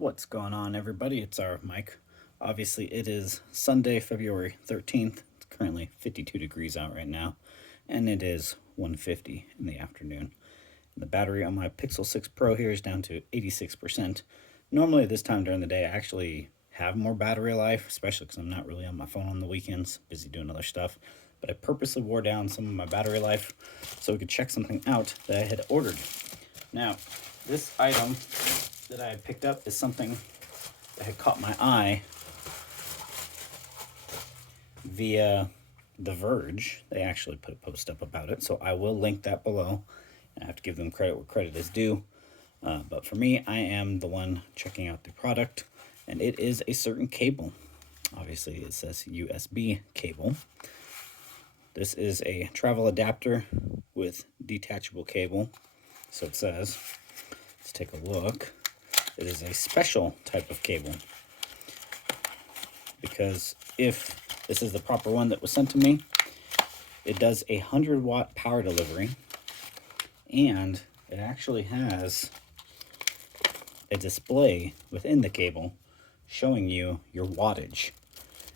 What's going on, everybody? It's our Mike. Obviously, it is Sunday, February 13th. It's currently 52 degrees out right now, and it is 1:50 in the afternoon. And the battery on my Pixel 6 Pro here is down to 86%. Normally, this time during the day, I actually have more battery life, especially because I'm not really on my phone on the weekends, busy doing other stuff. But I purposely wore down some of my battery life so we could check something out that I had ordered. Now, this item that I had picked up is something that had caught my eye via The Verge. They actually put a post up about it, so I will link that below. I have to give them credit where credit is due. But for me, I am the one checking out the product, and it is a certain cable. Obviously, it says USB cable. This is a travel adapter with detachable cable, so it says. Let's take a look. It is a special type of cable, because if this is the proper one that was sent to me, it does a 100-watt power delivery, and it actually has a display within the cable showing you your wattage.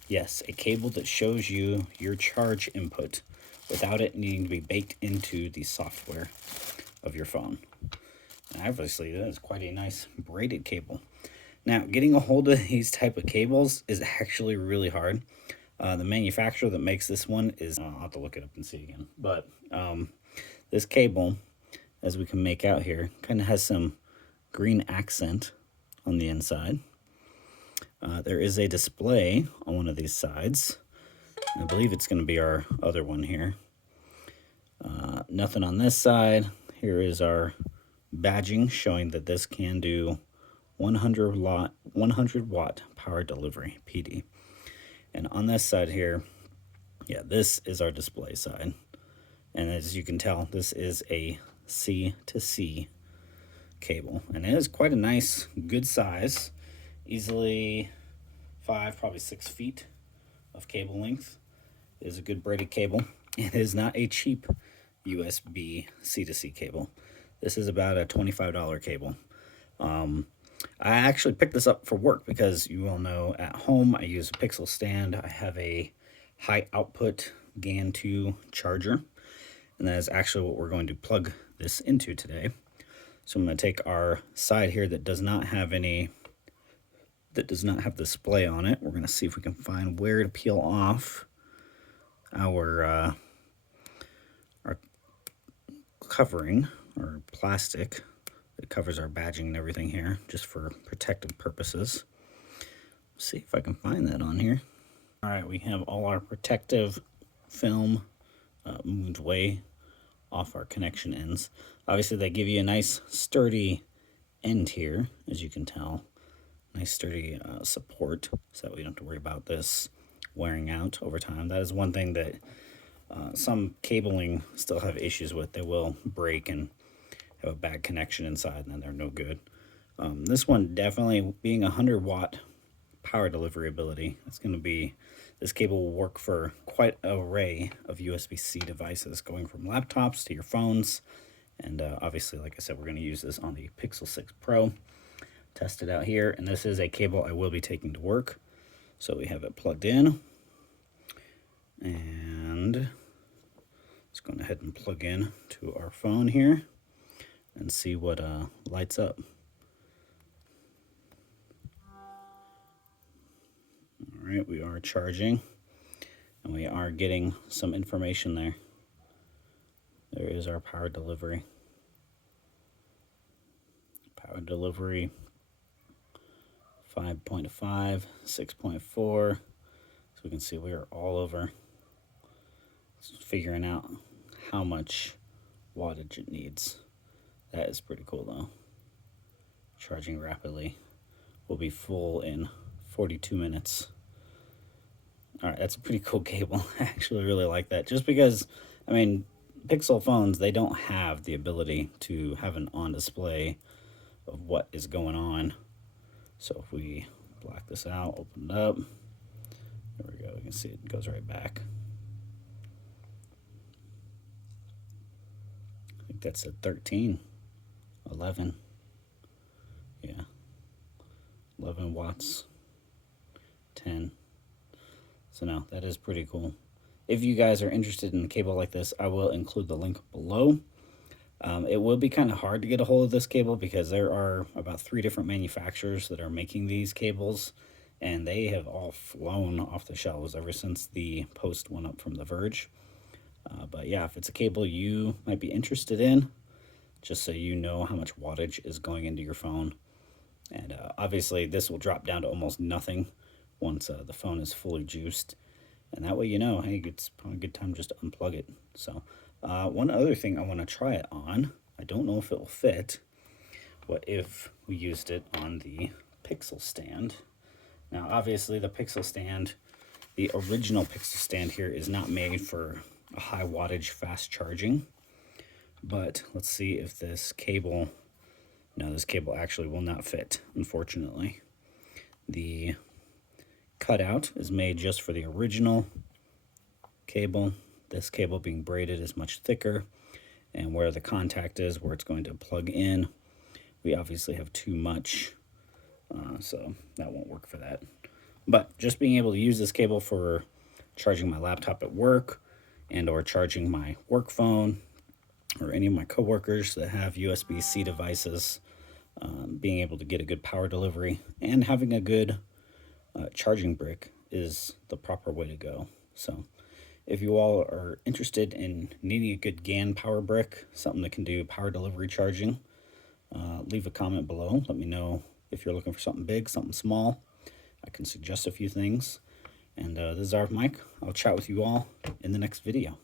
Yes, a cable that shows you your charge input without it needing to be baked into the software of your phone. And obviously, that is quite a nice braided cable. Now, getting a hold of these type of cables is actually really hard. The manufacturer that makes this one is, I'll have to look it up and see again. But this cable, as we can make out here, kind of has some green accent on the inside. There is a display on one of these sides. I believe it's going to be our other one here. Nothing on this side. Here is our badging showing that this can do 100 watt power delivery, PD. And on this side here, yeah, this is our display side. And as you can tell, this is a C to C cable. And it is quite a nice, good size. Easily 5, probably 6 feet of cable length. It is a good braided cable. It is not a cheap USB C to C cable. This is about a $25 cable. I actually picked this up for work because you all know at home I use a Pixel stand. I have a high output GAN 2 charger, and that is actually what we're going to plug this into today. So I'm going to take our side here that does not have display on it. We're going to see if we can find where to peel off our covering or plastic that covers our badging and everything here, just for protective purposes. Let's see if I can find that on here. All right, we have all our protective film moved way off our connection ends. Obviously, they give you a nice sturdy end here, as you can tell. Nice sturdy support, so that we don't have to worry about this wearing out over time. That is one thing that some cabling still have issues with. They will break and have a bad connection inside, and then they're no good. This one definitely being 100-watt power delivery ability, this cable will work for quite an array of USB-C devices, going from laptops to your phones. And obviously, like I said, we're going to use this on the Pixel 6 Pro. Test it out here, and this is a cable I will be taking to work. So we have it plugged in, and let's go ahead and plug in to our phone here and see what lights up. All right, we are charging, and we are getting some information there. There is our power delivery. Power delivery 5.5, 6.4. So we can see we are all over. Just figuring out how much wattage it needs. That is pretty cool though. Charging rapidly. Will be full in 42 minutes. All right, that's a pretty cool cable. I actually really like that. Just because, I mean, Pixel phones, they don't have the ability to have an on display of what is going on. So if we black this out, open it up, there we go. You can see it goes right back. I think that's a 13, 11. Yeah. 11 watts, 10. So no, that is pretty cool. If you guys are interested in a cable like this, I will include the link below. It will be kind of hard to get a hold of this cable because there are about 3 different manufacturers that are making these cables, and they have all flown off the shelves ever since the post went up from The Verge. But yeah, if it's a cable you might be interested in, just so you know how much wattage is going into your phone. And obviously this will drop down to almost nothing once the phone is fully juiced. And that way you know, hey, it's probably a good time just to unplug it. So one other thing I want to try it on, I don't know if it will fit. What if we used it on the Pixel stand? Now obviously the Pixel stand, the original Pixel stand here is not made for a high wattage fast charging. But let's see if this cable, no, this cable actually will not fit, unfortunately. The cutout is made just for the original cable. This cable being braided is much thicker, and where the contact is, where it's going to plug in, we obviously have too much, so that won't work for that. But just being able to use this cable for charging my laptop at work and or charging my work phone or any of my coworkers that have USB-C devices, being able to get a good power delivery and having a good charging brick is the proper way to go. So if you all are interested in needing a good GAN power brick, something that can do power delivery charging, leave a comment below. Let me know if you're looking for something big, something small. I can suggest a few things. And this is RF Mike. I'll chat with you all in the next video.